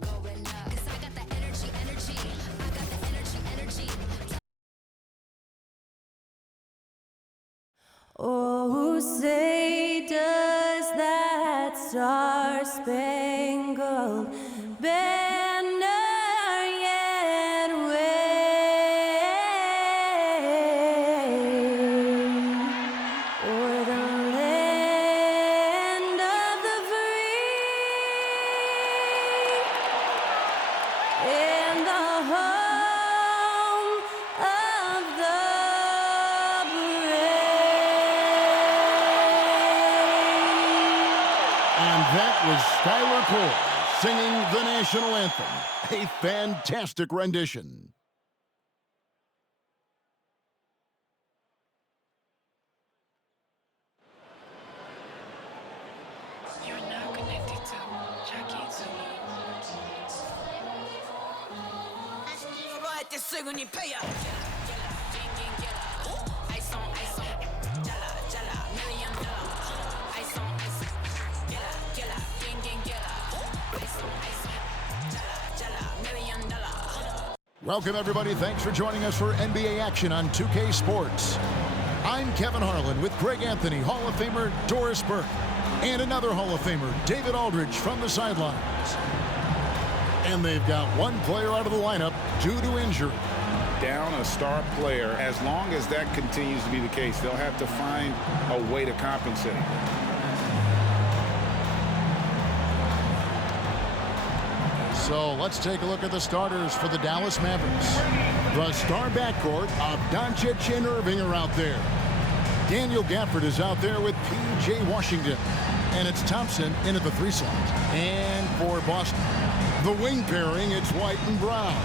going up. 'Cause I got the energy, I got the energy. Oh, say does that star-spangled banner yet wave o'er the land of the free and the home of the That was Skylar Cole singing the national anthem. A fantastic rendition. You're now connected to Jackie Zulu. Welcome, everybody. Thanks for joining us for NBA action on 2K Sports. I'm Kevin Harlan with Greg Anthony, Hall of Famer Doris Burke, and another Hall of Famer, David Aldridge, from the sidelines. And they've got one player out of the lineup due to injury. Down a star player. As long as that continues to be the case, they'll have to find a way to compensate. So let's take a look at the starters for the Dallas Mavericks. The star backcourt of Doncic and Irving are out there. Daniel Gafford is out there with P.J. Washington. And it's Thompson in at the 3 slot. And for Boston, the wing pairing, it's White and Brown.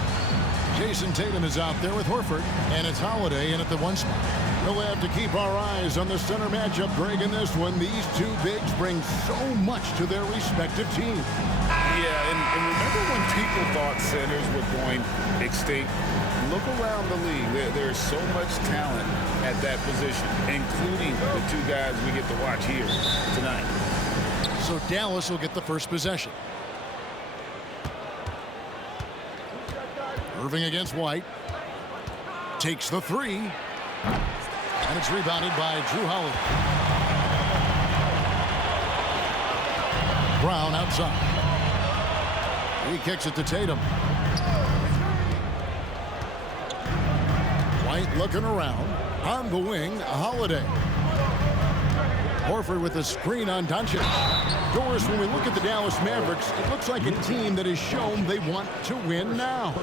Jason Tatum is out there with Horford, and it's Holiday in at the 1 spot. We'll have to keep our eyes on the center matchup, Greg, in this one. These two bigs bring so much to their respective teams. Yeah, and remember when people thought centers were going extinct? Look around the league. There's so much talent at that position, including the 2 guys we get to watch here tonight. So Dallas will get the first possession. Irving against White. Takes the 3. And it's rebounded by Drew Holiday. Brown outside. He kicks it to Tatum. White looking around. On the wing, Holiday. Horford with a screen on Doncic. Doris, when we look at the Dallas Mavericks, it looks like a team that has shown they want to win now.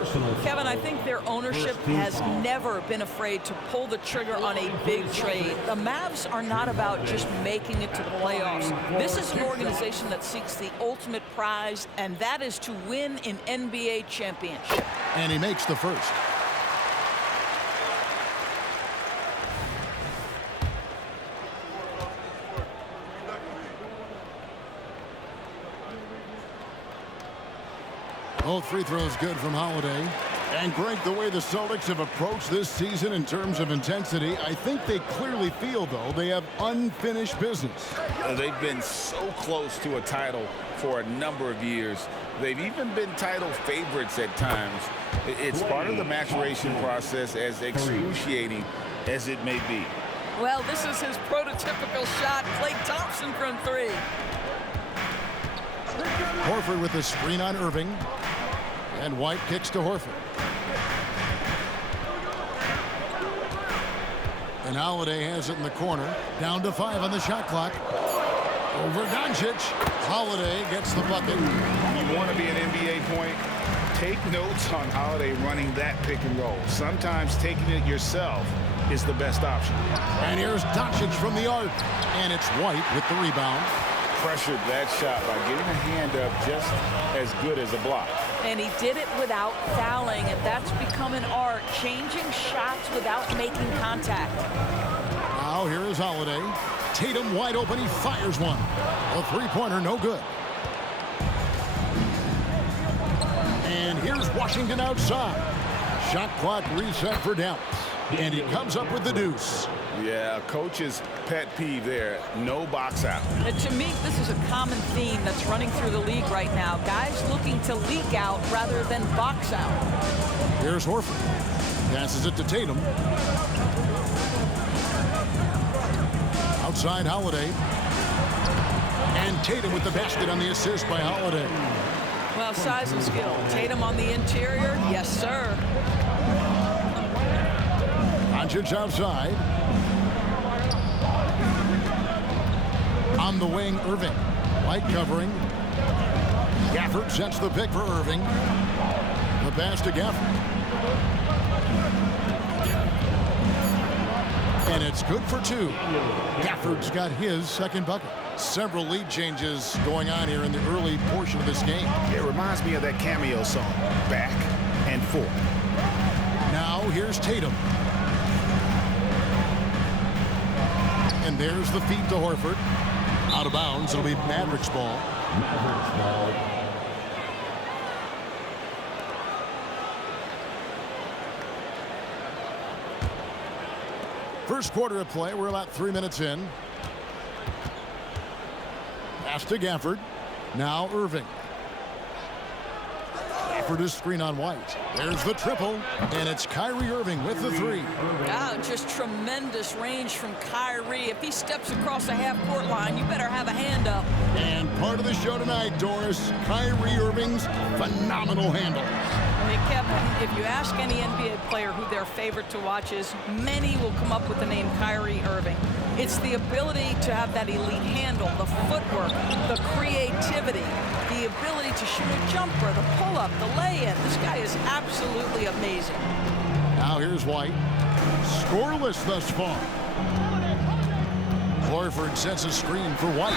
Kevin, I think their ownership has never been afraid to pull the trigger on a big trade. The Mavs are not about just making it to the playoffs. This is an organization that seeks the ultimate prize, and that is to win an NBA championship. And he makes the first. Both free throws good from Holiday. And Greg, the way the Celtics have approached this season in terms of intensity, I think they clearly feel, though, they have unfinished business. They've been so close to a title for a number of years. They've even been title favorites at times. It's part of the maturation process, as excruciating as it may be. Well, this is his prototypical shot. Klay Thompson from 3. Horford with a screen on Irving. And White kicks to Horford. And Holiday has it in the corner. Down to 5 on the shot clock. Over Doncic. Holiday gets the bucket. You want to be an NBA point? Take notes on Holiday running that pick and roll. Sometimes taking it yourself is the best option. And here's Doncic from the arc. And it's White with the rebound. Pressured that shot by getting a hand up just as good as a block. And he did it without fouling, and that's become an art, changing shots without making contact. Now here is Holiday. Tatum wide open. He fires one. A three-pointer, no good. And here's Washington outside. Shot clock reset for Dallas. And he comes up with the deuce. Yeah, coach's pet peeve there. No box out. And to me, this is a common theme that's running through the league right now. Guys looking to leak out rather than box out. Here's Horford. Passes it to Tatum. Outside Holiday. And Tatum with the basket on the assist by Holiday. Well, size and skill. Tatum on the interior. Yes, sir. Doncic outside. On the wing, Irving. Light covering. Gafford sets the pick for Irving. The pass to Gafford. And it's good for two. Gafford's got his second bucket. Several lead changes going on here in the early portion of this game. It reminds me of that cameo song, Back and Forth. Now here's Tatum. And there's the feed to Horford. Out of bounds. It'll be Mavericks ball. First quarter of play. We're about 3 minutes in. Pass to Gafford. Now Irving. Gafford is screen on White. There's the triple. And it's Kyrie Irving with the three. Wow, just tremendous range from Kyrie. If he steps across the half-court line, you better have a hand up. And part of the show tonight, Doris, Kyrie Irving's phenomenal handle. Hey, Kevin, if you ask any NBA player who their favorite to watch is, many will come up with the name Kyrie Irving. It's the ability to have that elite handle, the footwork, the creativity, the ability to shoot a jumper, the pull-up, the lay-in. This guy is absolutely amazing. Now here's White. Scoreless thus far. Horford sets a screen for White.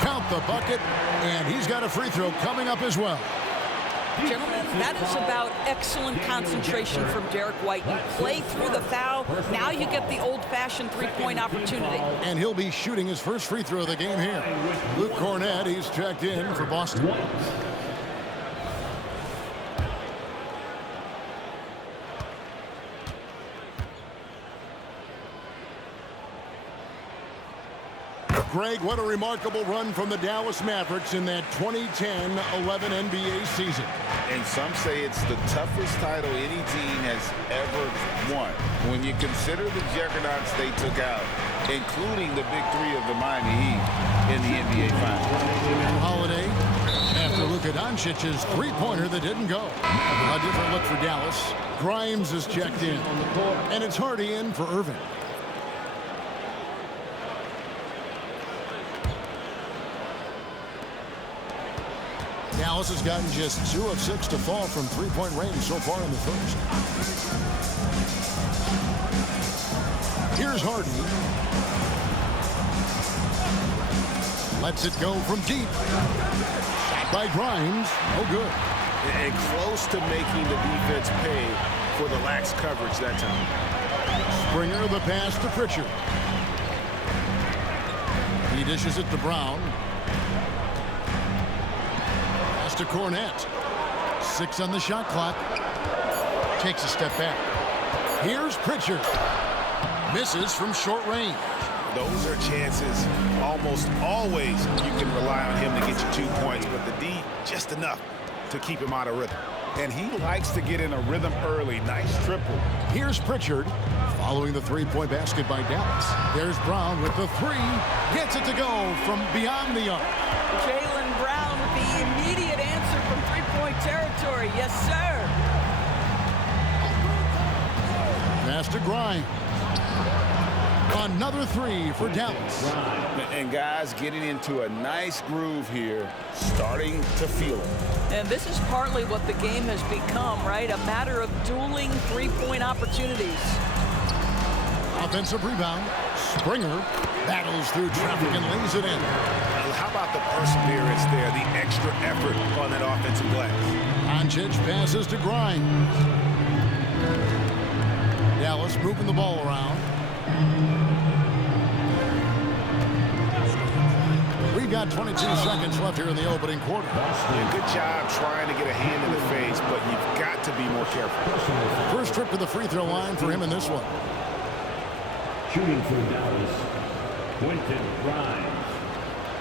Count the bucket, and he's got a free throw coming up as well. Gentlemen, that is about excellent concentration from Derek White. You play through the foul. Now you get the old-fashioned three-point opportunity. And he'll be shooting his first free throw of the game here. Luke Cornett, he's checked in for Boston. Greg, what a remarkable run from the Dallas Mavericks in that 2010-11 NBA season. And some say it's the toughest title any team has ever won. When you consider the juggernauts they took out, including the big three of the Miami Heat in the NBA Finals. Holiday after Luka Doncic's three-pointer that didn't go. A different look for Dallas. Grimes is checked in. And it's Hardy in for Irving. Dallas has gotten just 2 of 6 to fall from three-point range so far in the first. Here's Hardy. Lets it go from deep. Shot by Grimes. No good. And close to making the defense pay for the lax coverage that time. Springer the pass to Pritchard. He dishes it to Brown. To Cornett. 6 on the shot clock. Takes a step back. Here's Pritchard. Misses from short range. Those are chances almost always you can rely on him to get you 2 points, but the D just enough to keep him out of rhythm. And he likes to get in a rhythm early. Nice triple. Here's Pritchard following the three-point basket by Dallas. There's Brown with the three. Gets it to go from beyond the arc. Jaylen Brown with the immediate answer from three-point territory. Yes, sir. Pass to Grimes. Another three for Dallas. And guys getting into a nice groove here, starting to feel it. And this is partly what the game has become, right? A matter of dueling three-point opportunities. Offensive rebound. Springer battles through traffic and lays it in. How about the perseverance there, the extra effort on that offensive glass? Doncic passes to Grimes. Dallas moving the ball around. got 22 seconds left here in the opening quarter. Yeah, good job trying to get a hand in the face, but you've got to be more careful. First trip to the free throw line for him in this one. Shooting for Dallas, Quentin Grimes.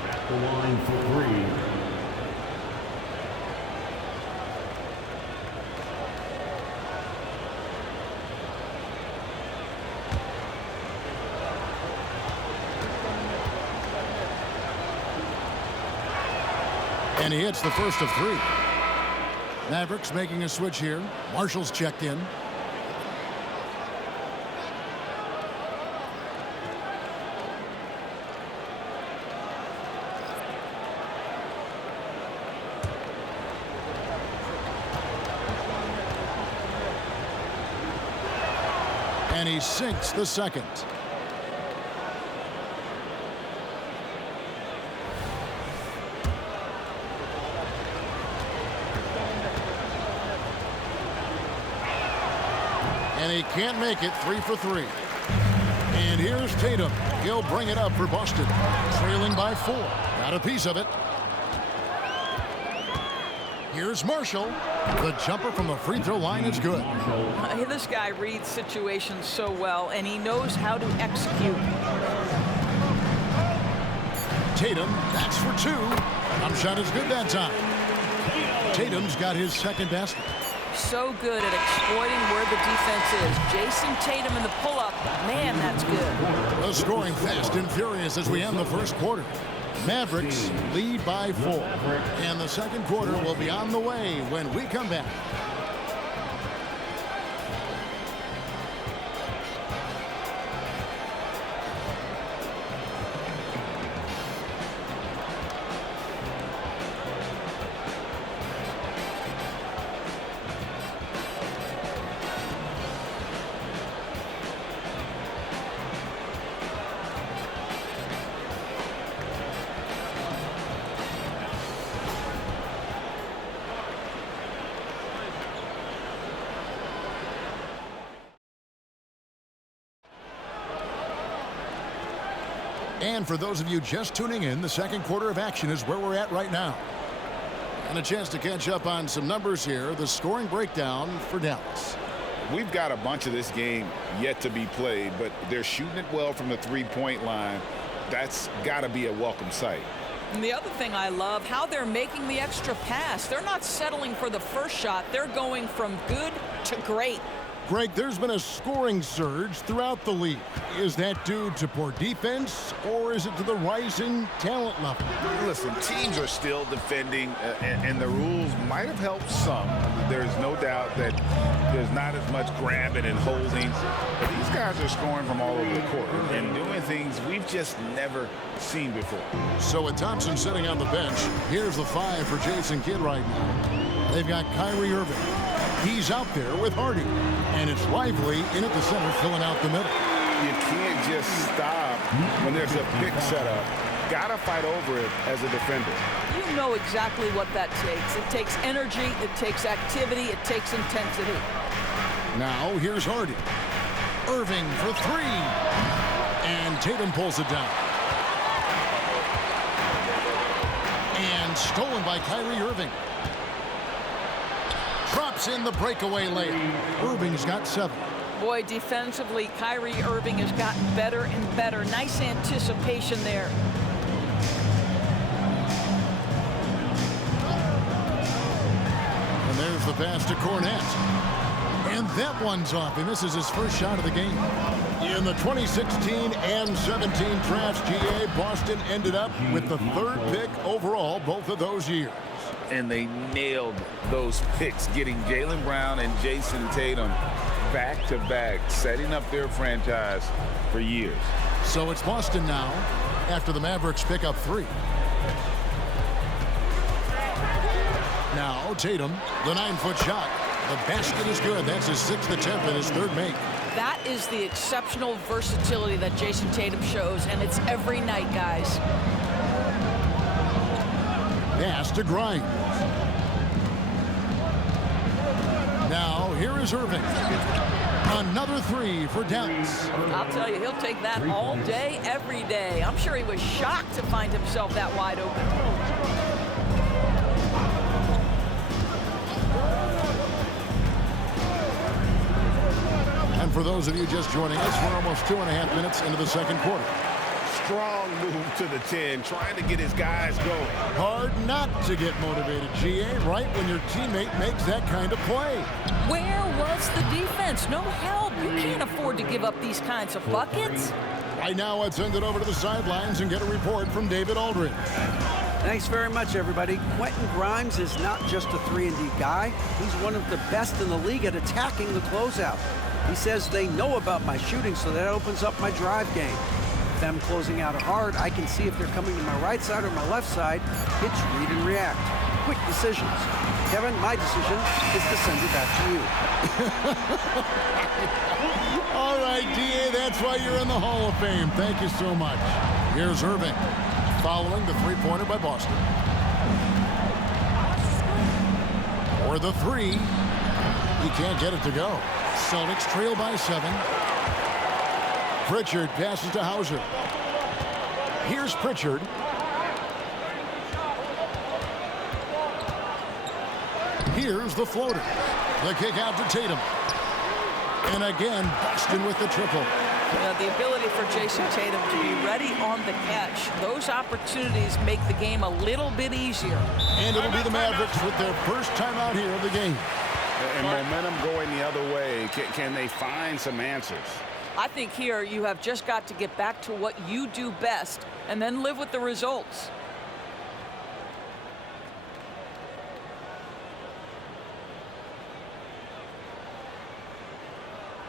At the line for three. And he hits the first of three. Mavericks making a switch here. Marshall's checked in. And he sinks the second. And he can't make it. 3 for 3. And here's Tatum. He'll bring it up for Boston. Trailing by 4. Got a piece of it. Here's Marshall. The jumper from the free throw line is good. This guy reads situations so well, and he knows how to execute. Tatum, that's for 2. Jump shot is good that time. Tatum's got his second basket. So good at exploiting where the defense is. Jason Tatum in the pull-up. Man, that's good. The scoring fast and furious as we end the first quarter. Mavericks lead by 4. And the second quarter will be on the way when we come back. And for those of you just tuning in, the second quarter of action is where we're at right now. And a chance to catch up on some numbers here. The scoring breakdown for Dallas. We've got a bunch of this game yet to be played, but they're shooting it well from the three-point line. That's got to be a welcome sight. And the other thing I love, how they're making the extra pass. They're not settling for the first shot. They're going from good to great. Greg, there's been a scoring surge throughout the league. Is that due to poor defense, or is it to the rising talent level? Listen, teams are still defending, and the rules might have helped some. There's no doubt that there's not as much grabbing and holding. But these guys are scoring from all over the court and doing things we've just never seen before. So with Thompson sitting on the bench, here's the 5 for Jason Kidd right now. They've got Kyrie Irving. He's out there with Hardy. And it's Lively in at the center, filling out the middle. You can't just stop when there's a pick set up. Gotta fight over it as a defender. You know exactly what that takes. It takes energy, it takes activity, it takes intensity. Now here's Hardy. Irving for 3. And Tatum pulls it down. And stolen by Kyrie Irving. Drops in the breakaway layup. Irving's got 7. Boy, defensively, Kyrie Irving has gotten better and better. Nice anticipation there. And there's the pass to Cornette. And that one's off. He misses his first shot of the game. In the 2016 and 17 drafts, GA, Boston ended up with the 3rd pick overall both of those years. And they nailed those picks, getting Jaylen Brown and Jason Tatum back-to-back, setting up their franchise for years. So it's Boston now after the Mavericks pick up 3. Now Tatum, the 9-foot shot. The basket is good. That's his 6th attempt and his 3rd make. That is the exceptional versatility that Jason Tatum shows, and it's every night, guys. Pass to Grimes. Now, here is Irving. Another three for Dallas. I'll tell you, he'll take that all day, every day. I'm sure he was shocked to find himself that wide open. And for those of you just joining us, we're almost 2.5 minutes into the second quarter. Strong move to the 10, trying to get his guys going. Hard not to get motivated, GA, right when your teammate makes that kind of play. Where was the defense? No help. You can't afford to give up these kinds of buckets. Right now, let's send it over to the sidelines and get a report from David Aldridge. Thanks very much, everybody. Quentin Grimes is not just a 3-and-D guy. He's one of the best in the league at attacking the closeout. He says they know about my shooting, so that opens up my drive game. Them closing out hard, I can see if they're coming to my right side or my left side. It's read and react. Quick decisions. Kevin, my decision is to send it back to you. All right, DA, that's why you're in the Hall of Fame. Thank you so much. Here's Irving, following the three-pointer by Boston. For the three, he can't get it to go. Celtics trail by 7. Pritchard passes to Hauser. Here's Pritchard. Here's the floater. The kick out to Tatum. And again, Boston with the triple. The ability for Jason Tatum to be ready on the catch. Those opportunities make the game a little bit easier. And it'll be the Mavericks with their first time out here of the game. And momentum going the other way. Can they find some answers? I think here you have just got to get back to what you do best and then live with the results.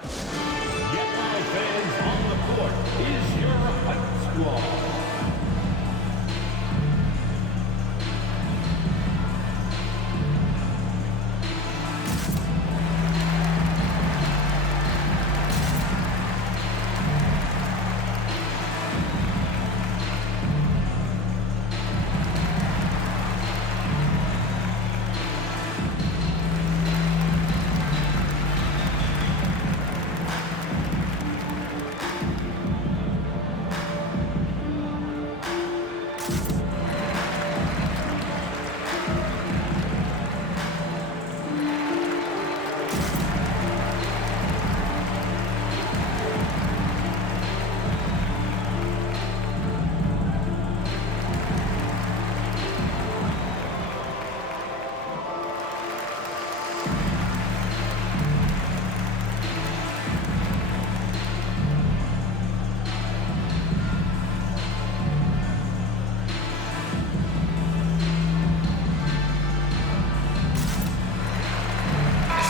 Get my fans on the court is your hype squad.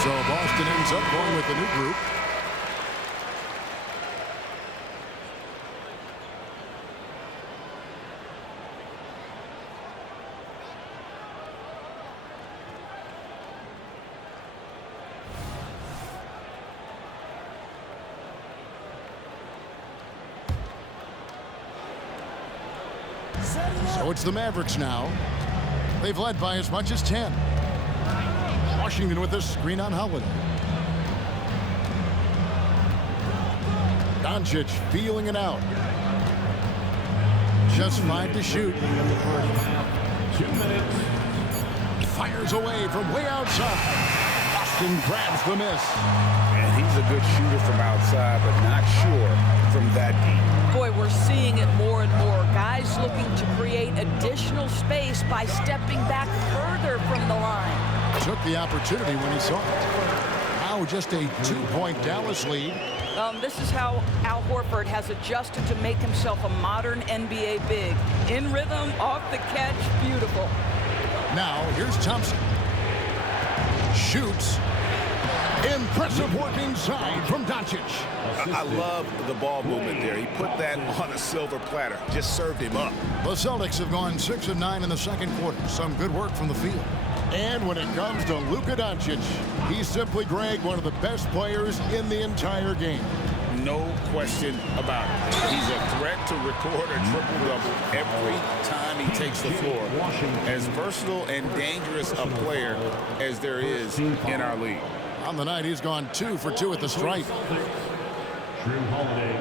So Boston ends up going with the new group. So it's the Mavericks now. They've led by as much as 10. Washington with a screen on Holiday. Doncic feeling it out. Just 5 to shoot. 2 minutes. Fires away from way outside. Boston grabs the miss. And he's a good shooter from outside, but not sure from that deep. Boy, we're seeing it more and more. Guys looking to create additional space by stepping back further from the line. Took the opportunity when he saw it. Now just a 2-point Dallas lead. This is how Al Horford has adjusted to make himself a modern NBA big. In rhythm, off the catch, beautiful. Now here's Thompson. Shoots. Impressive work inside from Doncic. I love the ball movement there. He put that on a silver platter. Just served him up. The Celtics have gone 6 of 9 in the second quarter. Some good work from the field. And when it comes to Luka Doncic, he's simply, Greg, one of the best players in the entire game. No question about it. He's a threat to record a triple-double every time he takes the floor. As versatile and dangerous a player as there is in our league. On the night, he's gone 2 for 2 at the stripe. Drew Holiday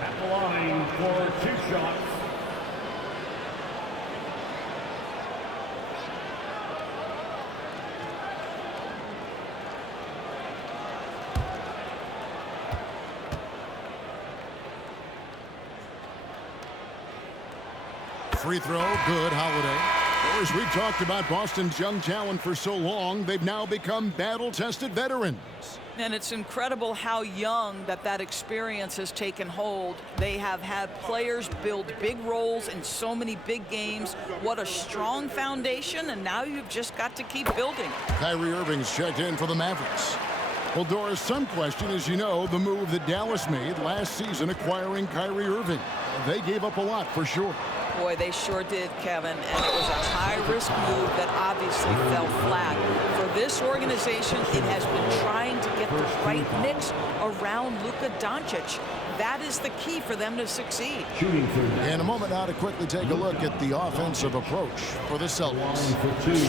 at the line for 2 shots. Free throw, good, Holiday. As we've talked about Boston's young talent for so long, they've now become battle-tested veterans. And it's incredible how young that experience has taken hold. They have had players build big roles in so many big games. What a strong foundation, and now you've just got to keep building. Kyrie Irving's checked in for the Mavericks. Well, Doris, some question, as you know, the move that Dallas made last season acquiring Kyrie Irving. They gave up a lot for sure. Boy, they sure did, Kevin, and it was a high-risk move that obviously fell flat. For this organization, it has been trying to get the right mix around Luka Doncic. That is the key for them to succeed. In a moment now to quickly take a look at the offensive approach for the Celtics.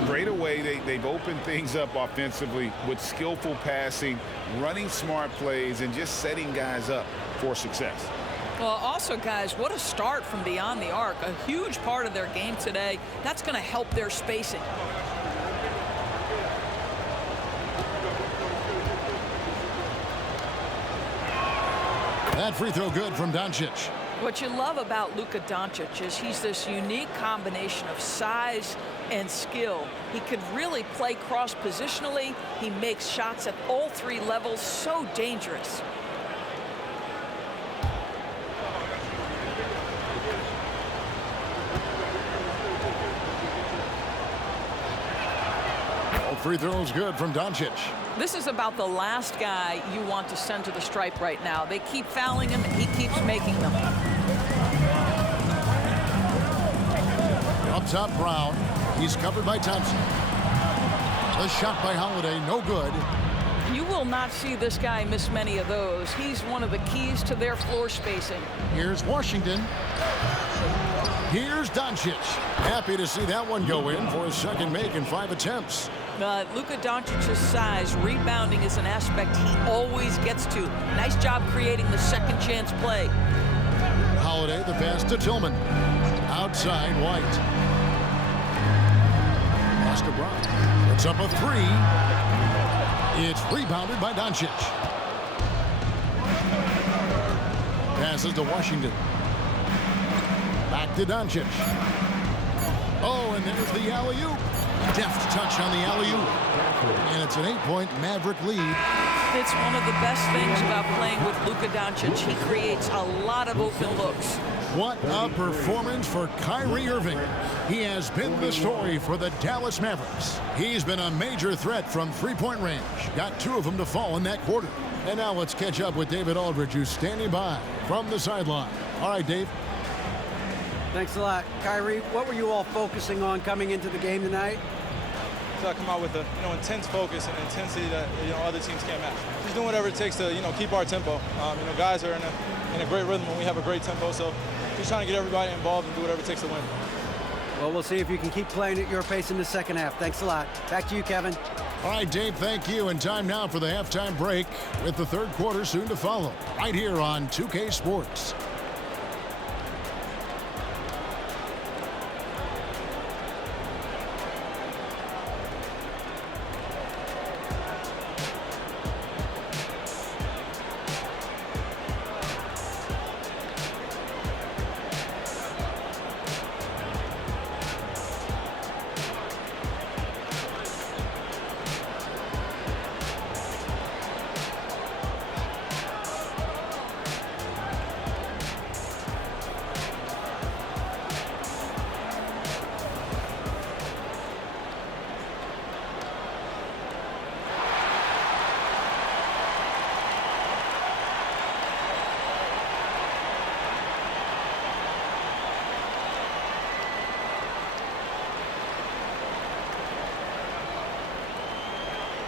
Straight away, they've opened things up offensively with skillful passing, running smart plays, and just setting guys up for success. Well, also, guys, what a start from beyond the arc. A huge part of their game today. That's going to help their spacing. That free throw good from Doncic. What you love about Luka Doncic is he's this unique combination of size and skill. He could really play cross-positionally. He makes shots at all 3 levels, so dangerous. Free throws good from Doncic. This is about the last guy you want to send to the stripe right now. They keep fouling him, and he keeps making them. Up top, Brown. He's covered by Thompson. The shot by Holiday, no good. You will not see this guy miss many of those. He's one of the keys to their floor spacing. Here's Washington. Here's Doncic. Happy to see that one go in for his second make in 5 attempts. Luka Doncic's size, rebounding is an aspect he always gets to. Nice job creating the second chance play. Holiday, the pass to Tillman. Outside, White. Pass to Brown. Puts up a 3. It's rebounded by Doncic. Passes to Washington. Back to Doncic. Oh, and there's the alley-oop. Deft touch on the alley-oop. And it's an 8-point Maverick lead. It's one of the best things about playing with Luka Doncic. He creates a lot of open looks. What a performance for Kyrie Irving. He has been the story for the Dallas Mavericks. He's been a major threat from 3-point range. Got 2 of them to fall in that quarter. And now let's catch up with David Aldridge, who's standing by from the sideline. All right, Dave. Thanks a lot. Kyrie, what were you all focusing on coming into the game tonight? So I come out with a intense focus and intensity that other teams can't match. Just doing whatever it takes to keep our tempo. Guys are in a great rhythm and we have a great tempo. So just trying to get everybody involved and do whatever it takes to win. Well, we'll see if you can keep playing at your pace in the second half. Thanks a lot. Back to you, Kevin. All right, Dave, thank you. And time now for the halftime break with the third quarter soon to follow right here on 2K Sports.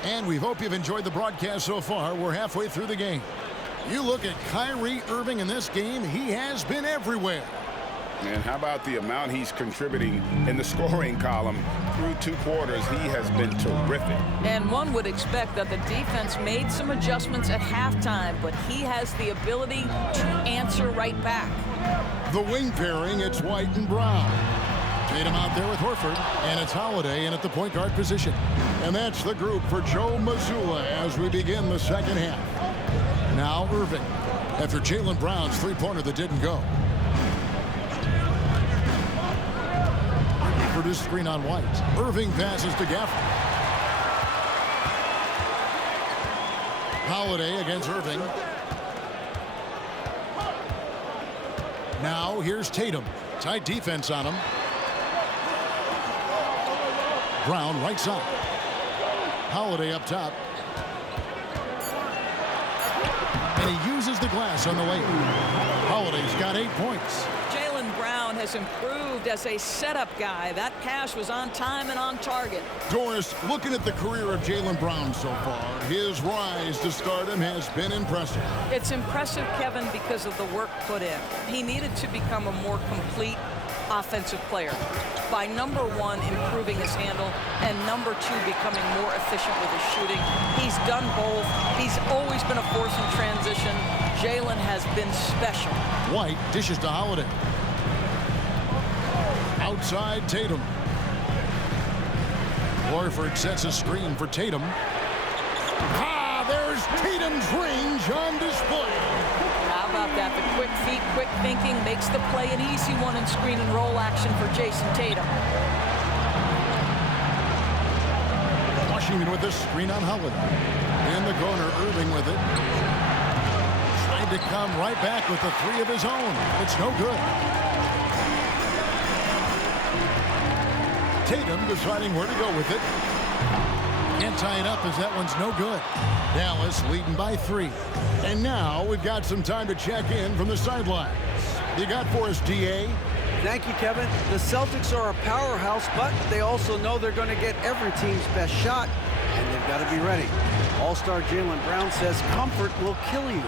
And we hope you've enjoyed the broadcast so far. We're halfway through the game. You look at Kyrie Irving in this game, he has been everywhere. And how about the amount he's contributing in the scoring column through 2 quarters? He has been terrific. And one would expect that the defense made some adjustments at halftime, but he has the ability to answer right back. The wing pairing, it's White and Brown. Tatum out there with Horford, and it's Holiday in at the point guard position. And that's the group for Joe Mazzulla as we begin the second half. Now Irving, after Jaylen Brown's three-pointer that didn't go. Produced screen on White. Irving passes to Gafford. Holiday against Irving. Now here's Tatum. Tight defense on him. Brown right side. Holiday up top. And he uses the glass on the way. Holiday's got 8 points. Jaylen Brown has improved as a setup guy. That pass was on time and on target. Doris, looking at the career of Jaylen Brown so far, his rise to stardom has been impressive. It's impressive, Kevin, because of the work put in. He needed to become a more complete offensive player by, number 1, improving his handle, and number 2, becoming more efficient with his shooting. He's done both. He's always been a force in transition. Jaylen has been special. White dishes to Holiday. Outside Tatum. Horford sets a screen for Tatum. There's Tatum's range on display. How about that? The quick feet, quick thinking makes the play an easy one in screen and roll action for Jason Tatum. Washington with the screen on Holiday. In the corner, Irving with it. Tried to come right back with the 3 of his own. It's no good. Tatum deciding where to go with it. Can't tie it up as that one's no good. Dallas leading by 3. And now we've got some time to check in from the sidelines. You got for us, DA? Thank you, Kevin. The Celtics are a powerhouse, but they also know they're going to get every team's best shot, and they've got to be ready. All-star Jaylen Brown says comfort will kill you.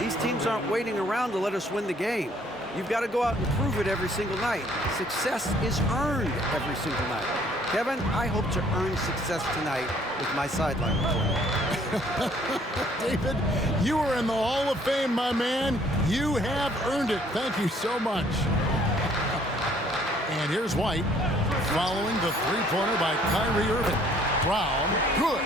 These teams aren't waiting around to let us win the game. You've got to go out and prove it every single night. Success is earned every single night. Kevin, I hope to earn success tonight with my sideline report. David, you are in the Hall of Fame, my man. You have earned it. Thank you so much. And here's White following the three-pointer by Kyrie Irving. Brown, good.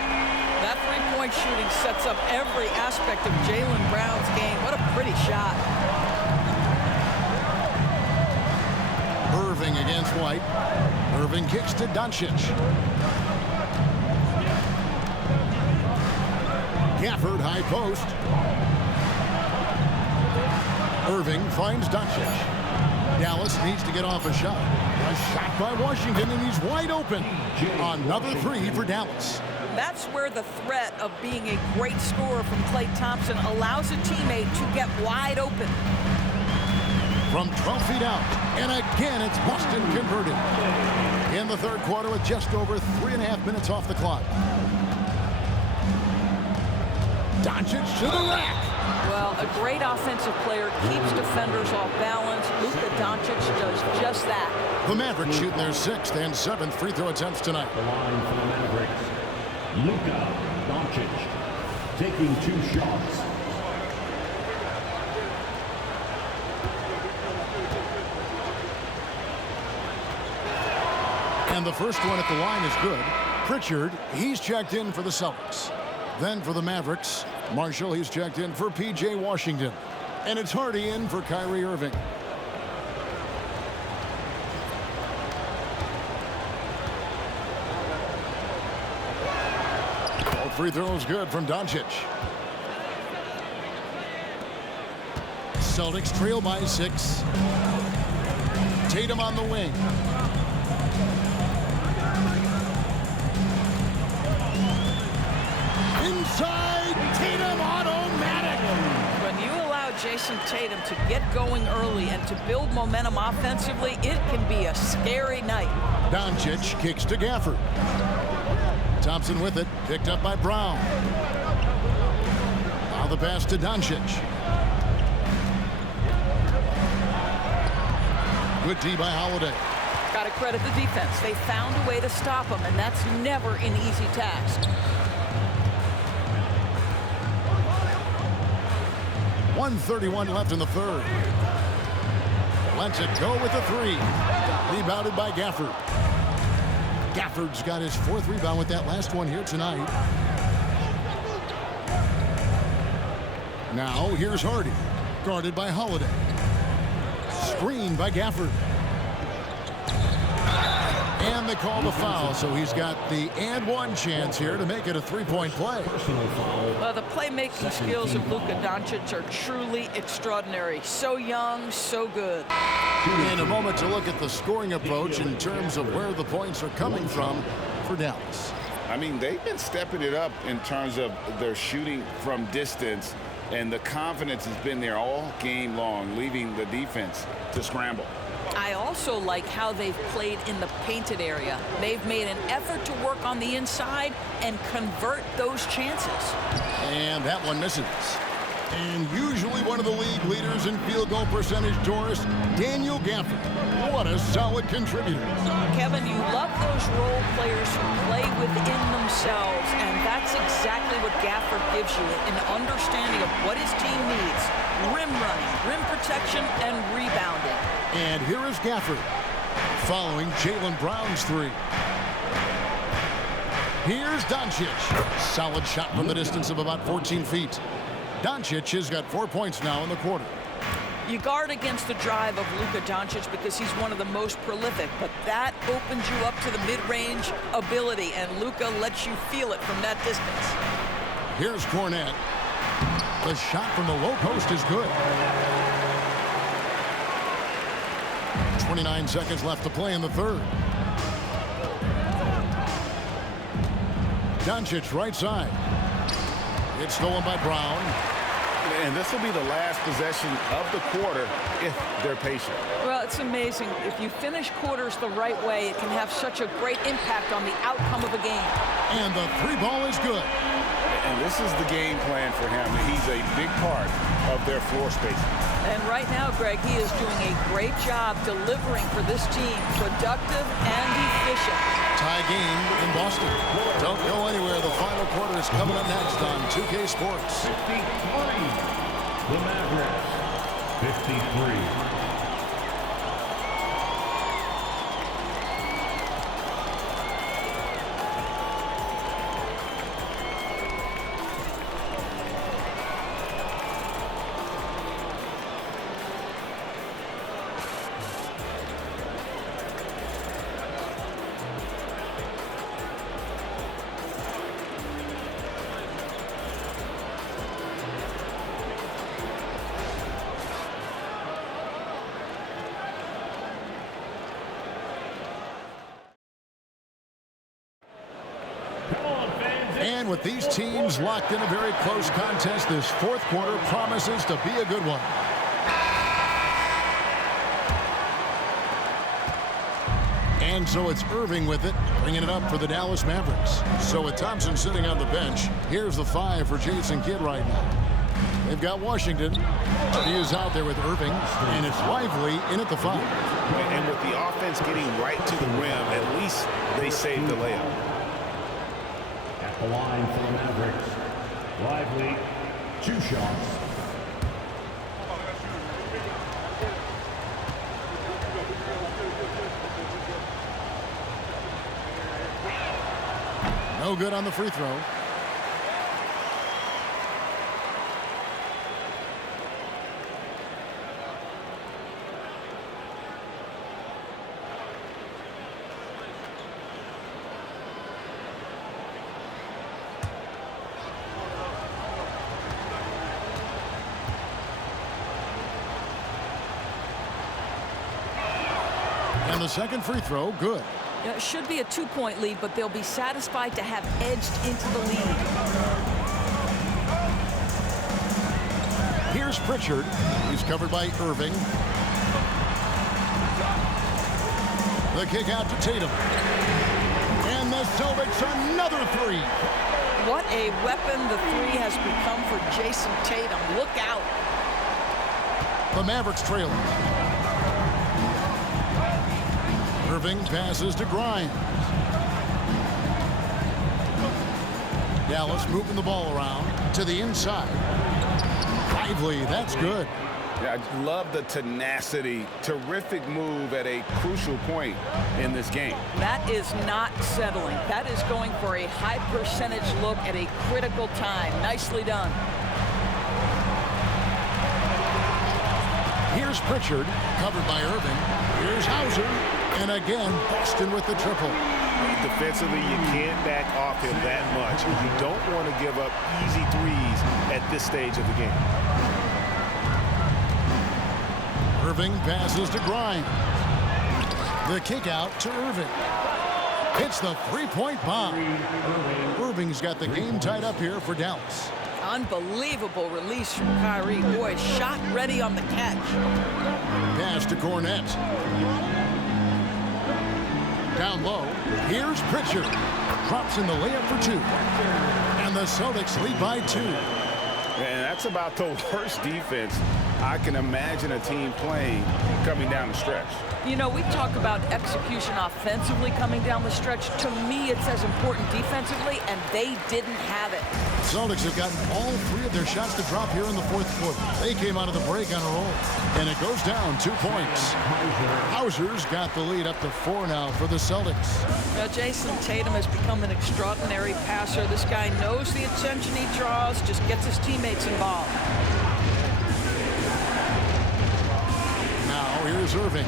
That three-point shooting sets up every aspect of Jaylen Brown's game. What a pretty shot. Irving against White. Irving kicks to Doncic. Gafford, high post. Irving finds Doncic. Dallas needs to get off a shot. A shot by Washington, and he's wide open. Another 3 for Dallas. That's where the threat of being a great scorer from Klay Thompson allows a teammate to get wide open. From 12 feet out, and again it's Boston converted. In the third quarter with just over 3.5 minutes off the clock. Doncic to the rack. Well, a great offensive player keeps defenders off balance. Luka Doncic does just that. The Mavericks shooting their 6th and 7th free throw attempts tonight. The line for the Mavericks, Luka Doncic, taking 2 shots. And the first one at the line is good. Pritchard, he's checked in for the Celtics. Then for the Mavericks, Marshall, he's checked in for P.J. Washington. And it's Hardy in for Kyrie Irving. All free throws good from Doncic. Celtics trail by 6. Tatum on the wing. Inside, Tatum automatic. When you allow Jason Tatum to get going early and to build momentum offensively, it can be a scary night. Doncic kicks to Gafford. Thompson with it, picked up by Brown. Now the pass to Doncic. Good D by Holiday. Got to credit the defense. They found a way to stop him, and that's never an easy task. 1:31 left in the third. Lets it go with a three. Rebounded by Gafford. Gafford's got his 4th rebound with that last one here tonight. Now here's Hardy, guarded by Holiday. Screened by Gafford. And they call the foul, so he's got the and one chance here to make it a 3-point play. Well, the playmaking skills of Luka Doncic are truly extraordinary. So young, so good. And a moment to look at the scoring approach in terms of where the points are coming from for Dallas. I mean, they've been stepping it up in terms of their shooting from distance, and the confidence has been there all game long, leaving the defense to scramble. I also like how they've played in the painted area. They've made an effort to work on the inside and convert those chances. And that one misses. And usually one of the league leaders in field goal percentage, Doris, Daniel Gafford. What a solid contributor. Kevin, you love those role players who play within themselves, and that's exactly what Gafford gives you, an understanding of what his team needs. Rim running, rim protection, and rebounding. And here is Gafford following Jaylen Brown's three. Here's Doncic. Solid shot from the distance of about 14 feet. Doncic has got 4 points now in the quarter. You guard against the drive of Luka Doncic because he's one of the most prolific, but that opens you up to the mid-range ability, and Luka lets you feel it from that distance. Here's Cornette. The shot from the low post is good. 29 seconds left to play in the third. Doncic right side. It's stolen by Brown. And this will be the last possession of the quarter if they're patient. Well, it's amazing. If you finish quarters the right way, it can have such a great impact on the outcome of a game. And the three ball is good. And this is the game plan for him. He's a big part of their floor spacing. And right now, Greg, he is doing a great job delivering for this team, productive and efficient. Tie game in Boston. Don't go anywhere. The final quarter is coming up next on 2K Sports. 50-20. The Mavericks, 53. And with these teams locked in a very close contest, this fourth quarter promises to be a good one. And so it's Irving with it, bringing it up for the Dallas Mavericks. So with Thompson sitting on the bench, here's the 5 for Jason Kidd right now. They've got Washington. He is out there with Irving, and it's Lively in at the 5. And with the offense getting right to the rim, at least they saved the layup. At the line for the Mavericks, Lively, 2 shots. No good on the free throw. And the second free throw, good. It should be a 2-point lead, but they'll be satisfied to have edged into the lead. Here's Pritchard. He's covered by Irving. The kick out to Tatum. And the Celtics another 3. What a weapon the 3 has become for Jason Tatum. Look out. The Mavericks trailing. Irving passes to Grimes. Dallas moving the ball around to the inside. Lively, that's good. Yeah, I love the tenacity. Terrific move at a crucial point in this game. That is not settling. That is going for a high percentage look at a critical time. Nicely done. Here's Pritchard, covered by Irving. Here's Hauser, and again, Boston with the triple. Defensively, you can't back off him that much. You don't want to give up easy threes at this stage of the game. Irving passes to Grimes. The kick out to Irving. Hits the three-point bomb. Irving's got the game tied up here for Dallas. Unbelievable release from Kyrie. Boy, shot ready on the catch. Pass to Cornette. Down low, here's Pritchard. Drops in the layup for two. And the Celtics lead by 2. And that's about the worst defense I can imagine a team playing coming down the stretch. You know, we talk about execution offensively coming down the stretch. To me, it's as important defensively, and they didn't have it. Celtics have gotten all 3 of their shots to drop here in the 4th quarter. They came out of the break on a roll, and it goes down 2 points. Hauser's got the lead up to 4 now for the Celtics. Now, Jason Tatum has become an extraordinary passer. This guy knows the attention he draws, just gets his teammates involved. Now here's Irving.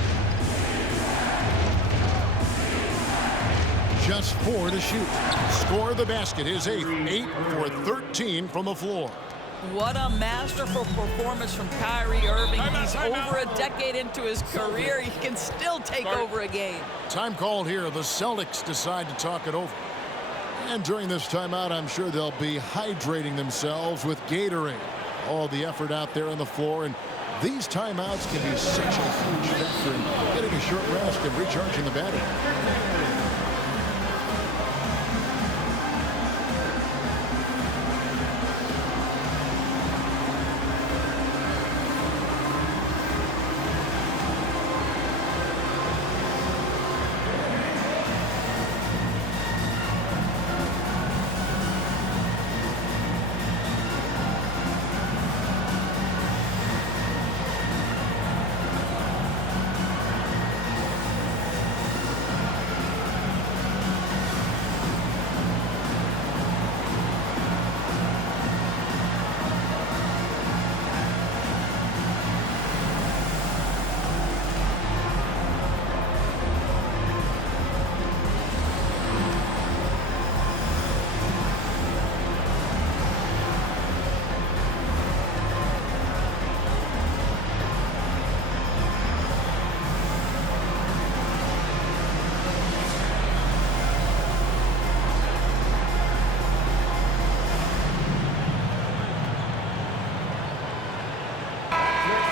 Just 4 to shoot. Score the basket, his 8th. 8 for 13 from the floor. What a masterful performance from Kyrie Irving. He's over a decade into his career. He can still take over a game. Time called here. The Celtics decide to talk it over. And during this timeout, I'm sure they'll be hydrating themselves with Gatorade. All the effort out there on the floor, and these timeouts can be such a huge factor in getting a short rest and recharging the battery.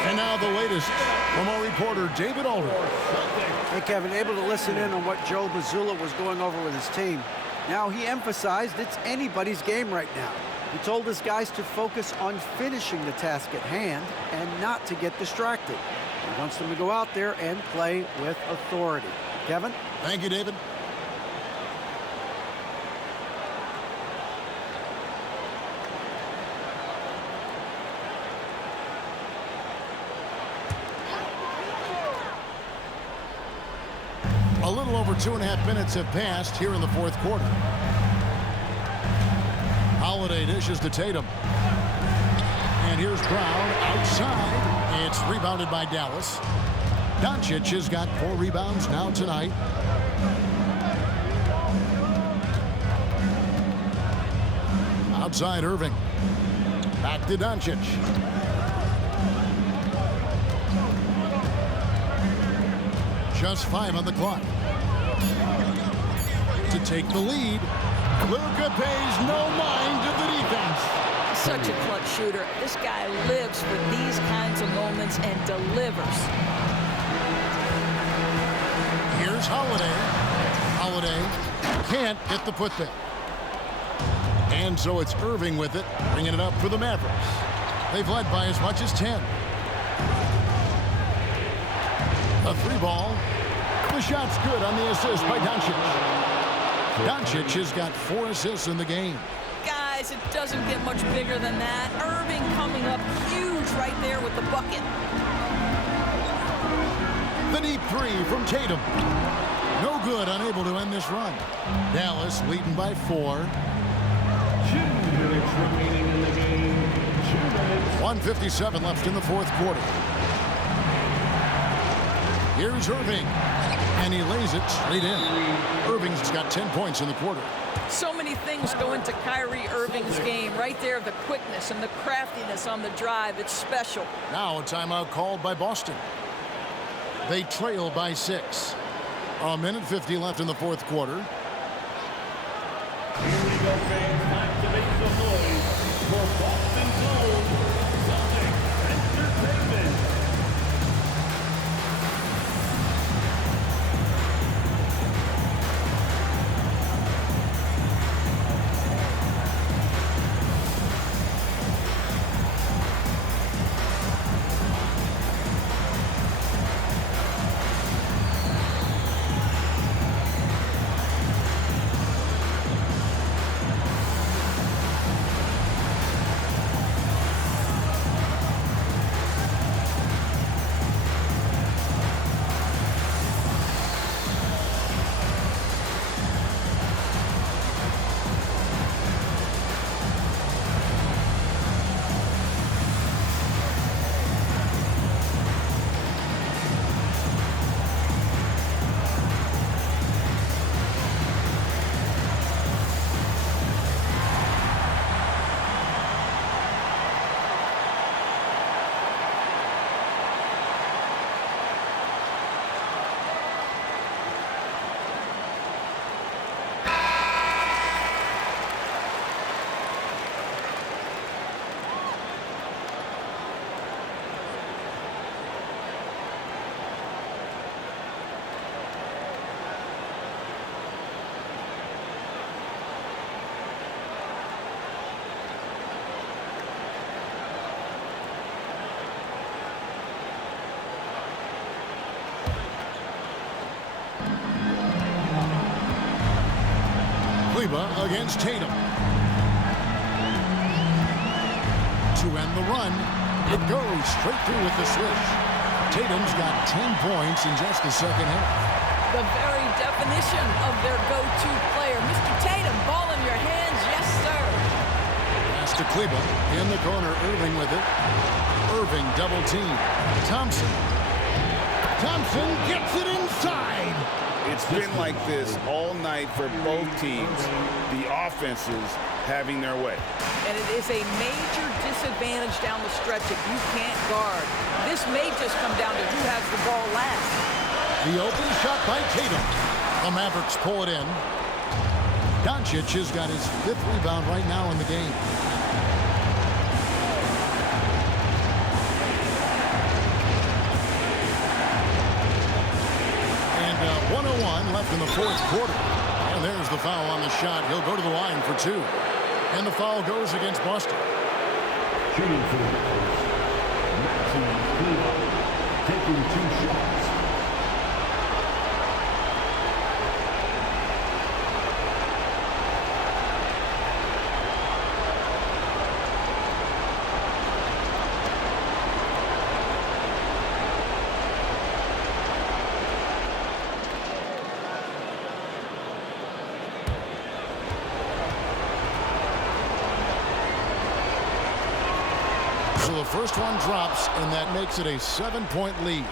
And now the latest from our reporter, David Aldridge. Hey, Kevin, able to listen in on what Joe Mazzulla was going over with his team. Now, he emphasized it's anybody's game right now. He told his guys to focus on finishing the task at hand and not to get distracted. He wants them to go out there and play with authority. Kevin? Thank you, David. A little over 2.5 minutes have passed here in the 4th quarter. Holiday dishes to Tatum. And here's Brown outside. It's rebounded by Dallas. Doncic has got 4 rebounds now tonight. Outside Irving. Back to Doncic. Just 5 on the clock. To take the lead. Luka pays no mind to the defense. Such a clutch shooter. This guy lives for these kinds of moments and delivers. Here's Holiday. Holiday can't get the putback. And so it's Irving with it, bringing it up for the Mavericks. They've led by as much as 10. A 3 ball. The shot's good on the assist by Doncic. Doncic has got 4 assists in the game. Guys, it doesn't get much bigger than that. Irving coming up huge right there with the bucket. The deep 3 from Tatum. No good, unable to end this run. Dallas leading by 4. 2 minutes remaining in the game. 2 minutes. 1:57 left in the fourth quarter. Here's Irving, and he lays it straight in. Irving's got 10 points in the quarter. So many things go into Kyrie Irving's game. Right there, the quickness and the craftiness on the drive. It's special. Now a timeout called by Boston. They trail by 6. 1:50 left in the fourth quarter. Here we go, fans. Time to make some noise for Boston's own Celtics Entertainment. Against Tatum. To end the run, it goes straight through with the switch. Tatum's got 10 points in just the second half. The very definition of their go-to player. Mr. Tatum, ball in your hands, yes, sir. Pass to Kleba. In the corner, Irving with it. Irving double team. Thompson. Thompson gets it inside. It's been like this all night for both teams. The offenses having their way. And it is a major disadvantage down the stretch if you can't guard. This may just come down to who has the ball last. The open shot by Tatum. The Mavericks pull it in. Doncic has got his 5th rebound right now in the game. And 1:01 left in the fourth quarter. And there's the foul on the shot. He'll go to the line for 2. And the foul goes against Boston. Shooting for the Mavericks. Taking 2 shots. So the first one drops, and that makes it a 7-point lead.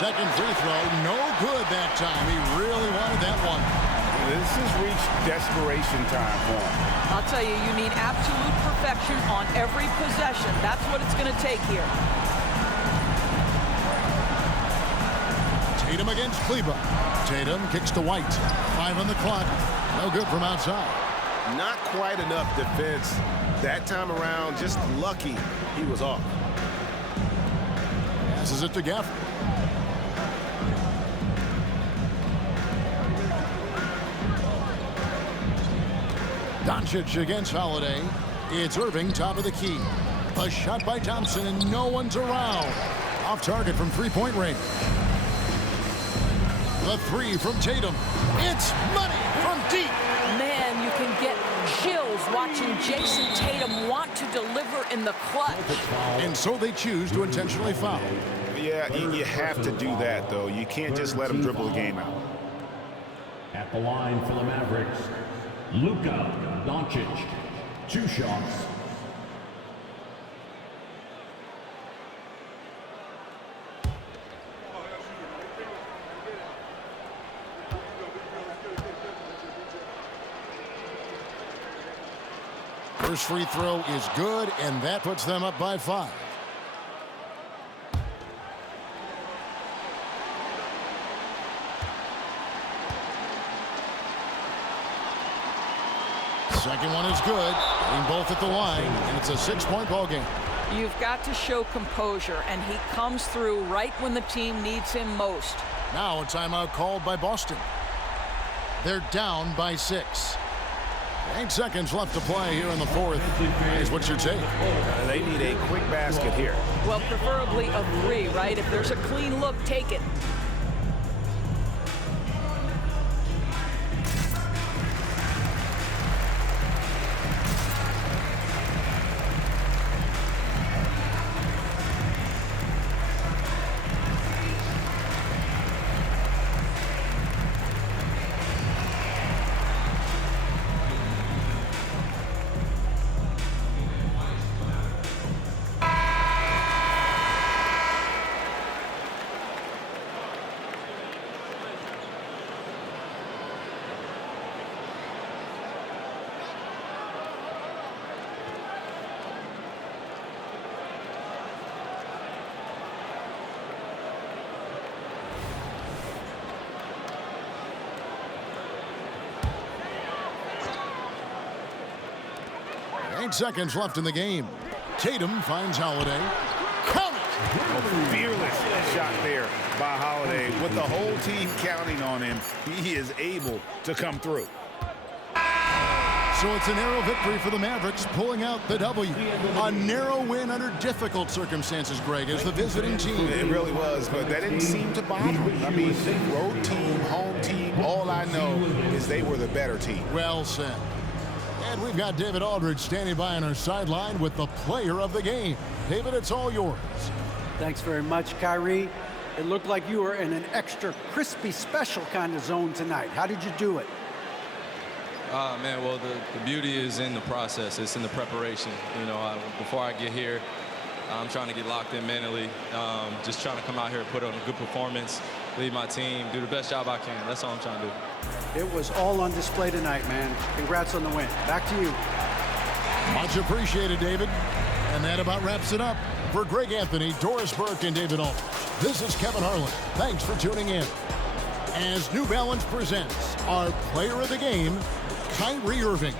Second free throw, no good that time. He really wanted that one. This has reached desperation time for him. I'll tell you, you need absolute perfection on every possession. That's what it's going to take here. Tatum against Kleba. Tatum kicks to White. 5 on the clock. No good from outside. Not quite enough defense. That time around, just lucky he was off. Passes it to Gafford. Doncic against Holiday. It's Irving, top of the key. A shot by Thompson, and no one's around. Off target from three-point range. The three from Tatum. It's money from deep. Man, you can get chills watching Jason Tatum want to deliver in the clutch. And so they choose to intentionally foul. Yeah, you have to do that, though. You can't just let him dribble the game out. At the line for the Mavericks, Luka Doncic. 2 shots. First free throw is good, and that puts them up by 5. Second one is good. Getting both at the line, and it's a 6-point ball game. You've got to show composure, and he comes through right when the team needs him most. Now a timeout called by Boston. They're down by 6. 8 seconds left to play here in the fourth. Guys, what's your take? They need a quick basket here. Well, preferably a 3, right? If there's a clean look, take it. Seconds left in the game. Tatum finds Holiday. Count it! A fearless shot there by Holiday. With the whole team counting on him, he is able to come through. So it's a narrow victory for the Mavericks, pulling out the W. A narrow win under difficult circumstances, Greg, as the visiting team. It really was, but that didn't seem to bother him. I mean, road team, home team, all I know is they were the better team. Well said. And we've got David Aldridge standing by on our sideline with the player of the game. David, it's all yours. Thanks very much, Kyrie. It looked like you were in an extra crispy special kind of zone tonight. How did you do it? Man, well, the beauty is in the process. It's in the preparation. You know, before I get here, I'm trying to get locked in mentally. Just trying to come out here and put on a good performance, lead my team, do the best job I can. That's all I'm trying to do. It was all on display tonight, man. Congrats on the win. Back to you. Much appreciated, David. And that about wraps it up. For Greg Anthony, Doris Burke, and David Aldridge, this is Kevin Harlan. Thanks for tuning in. As New Balance presents our player of the game, Kyrie Irving.